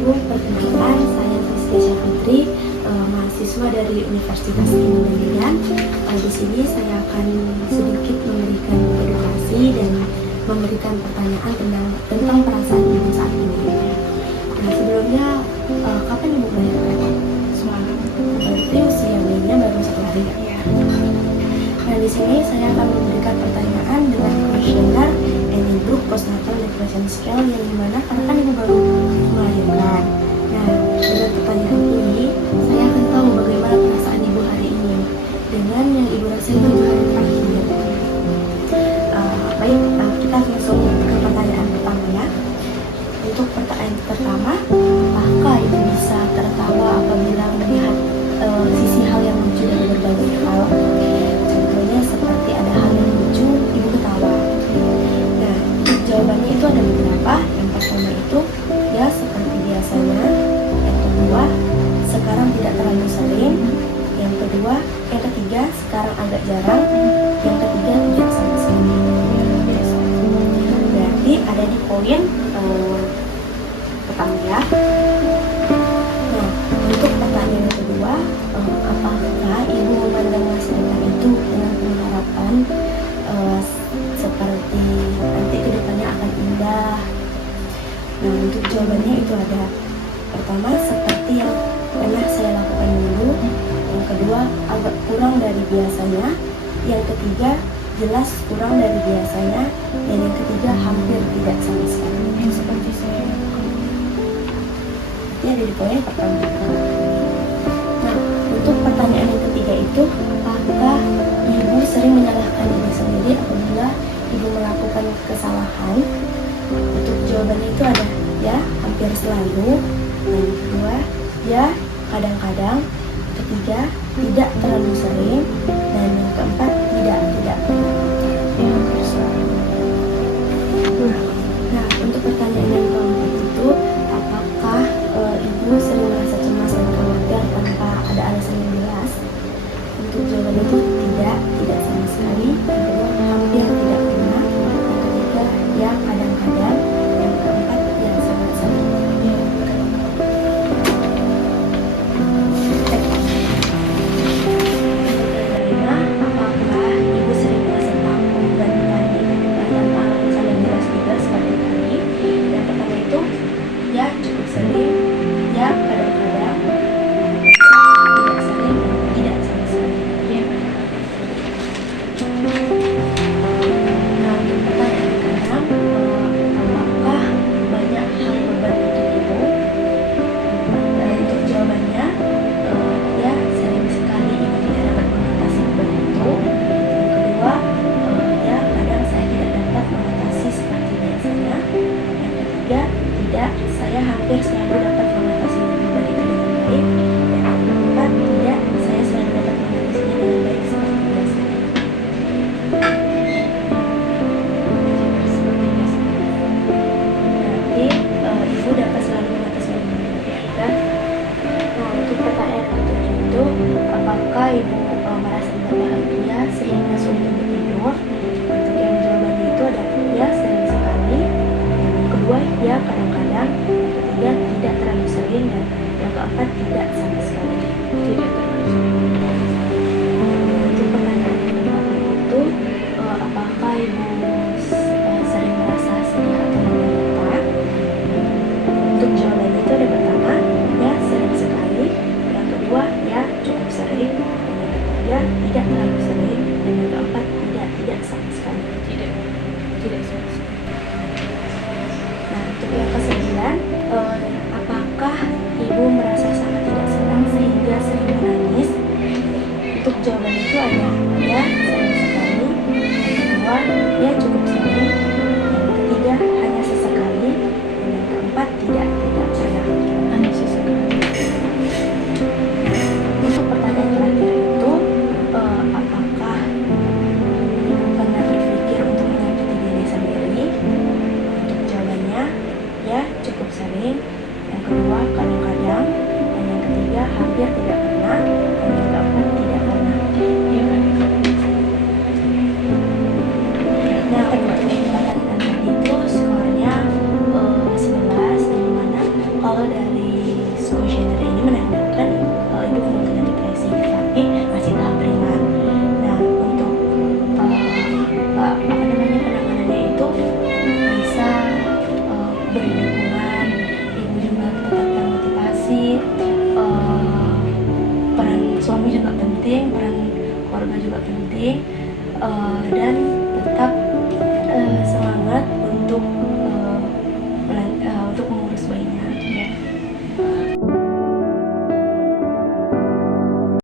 Ibu, perkenalkan saya Rizky Syafitri, mahasiswa dari Universitas Ilmu Medan. Di sini saya akan sedikit memberikan edukasi dan memberikan pertanyaan tentang perasaan Ibu saat ini. Nah, sebelumnya, kapan Ibu melahirkan? Semalam. Berarti usia bayinya baru 1 hari ya? Iya. Nah, di sini saya akan memberikan pertanyaan dengan kuesioner Edinburgh Postnatal Depression Scale, yang dimana karena kan Ibu baru melahirkan. Nah, dengan pertanyaan ini saya akan tahu bagaimana perasaan Ibu hari ini dengan yang Ibu rasain 7 hari terakhir. Baik, kita langsung ke pertanyaan pertama ya. Untuk pertanyaan pertama, apakah Ibu bisa tertawa apabila melihat sisi hal yang lucu dari berbagai hal? Contohnya seperti ada hal yang lucu, Ibu ketawa. Nah, jawabannya itu ada beberapa. Yang pertama itu, ya seperti biasanya. Yang kedua, sekarang tidak terlalu sering. Yang ketiga, sekarang agak jarang. Yang ketiga, tidak sama sekali. Berarti ada di poin pertama ya. Nah, untuk pertanyaan yang kedua, apakah Ibu memandang masa depan itu dengan pengharapan seperti nanti kedepannya akan indah? Nah, untuk jawabannya itu ada. Pertama, seperti yang pernah saya lakukan dulu. Yang kedua, agak kurang dari biasanya. Yang ketiga, jelas kurang dari biasanya. Dan yang ketiga, hampir tidak sama sekali. Yang seperti saya lakukan. Ini ada di poin pertama. Nah, untuk pertanyaan yang ketiga itu, apakah Ibu sering menyalahkan diri sendiri apabila Ibu melakukan kesalahan? Untuk jawabannya itu ada ya, hampir selalu. Yang kedua, ya kadang-kadang. Ketiga, tidak terlalu sering. Dan yang keempat, tidak pernah. Ya, hampir selalu. Nah, untuk pertanyaan yang keempat itu, apakah Ibu sering merasa cemas dan khawatir tanpa ada alasan yang jelas? Untuk jawaban itu tidak sama sekali. Yang kedua, hampir tidak pernah. Yang ketiga, ya kadang-kadang. Yang keempat, ya sangat sering. Apakah Ibu sering merasa takut dan panik tanpa alasan yang jelas juga seperti tadi? Yang pertama itu, ya cukup sering. Ya kadang-kadang. Tidak sering. Tidak sama sekali. Iya. Nah, untuk pertanyaan keenam, apakah banyak hal beban untuk Ibu? Nah, untuk jawabannya, ya sering sekali Ibu tidak dapat mengatasi beban itu. Yang kedua, ya kadang saya tidak dapat mengatasi seperti biasanya. Yang ketiga, tidak, saya hampir selalu dapat mengatasi beban itu dengan baik. Dan yang keempat, tidak, saya selalu dapat mengatasinya dengan baik seperti biasanya. Berarti Ibu dapat selalu mengatasi kan? Nah, untuk pertanyaan ketujuh itu, apakah Ibu merasa tidak bahagia sehingga sulit untuk tidur? Untuk yang jawabannya itu ada ya sering sekali. Yang kedua, ya kadang-kadang. Yang ketiga, tidak terlalu sering. Dan yang keempat, tidak sama sekali. Tidak terlalu sering. Untuk pertanyaan yang keempat itu, apakah Ibu sering merasa sedih atau menderita? Untuk jawabannya itu ada pertama, ya sering sekali. Yang kedua, ya cukup sering. Dan yang ketiga, tidak terlalu sering. Dan yang keempat, tidak sama sekali. Tidak sama sekali. Nah, untuk yang kesembilan, apakah Ibu merasa sangat tidak senang sehingga sering menangis? Untuk jawaban itu ada ya sering sekali. Yang kedua, ya cukup sering. Yang ketiga, hanya sesekali. Dan yang keempat, tidak pernah. Hanya sesekali. Untuk pertanyaan terakhir itu, apakah Ibu pernah berpikir untuk menyakiti diri sendiri? Untuk jawabannya, ya cukup sering. Yang kedua, kadang-kadang. Dan yang ketiga, hampir tidak pernah. Dan yang keempat, tidak pernah. Iya, kadang-kadang. penting dan tetap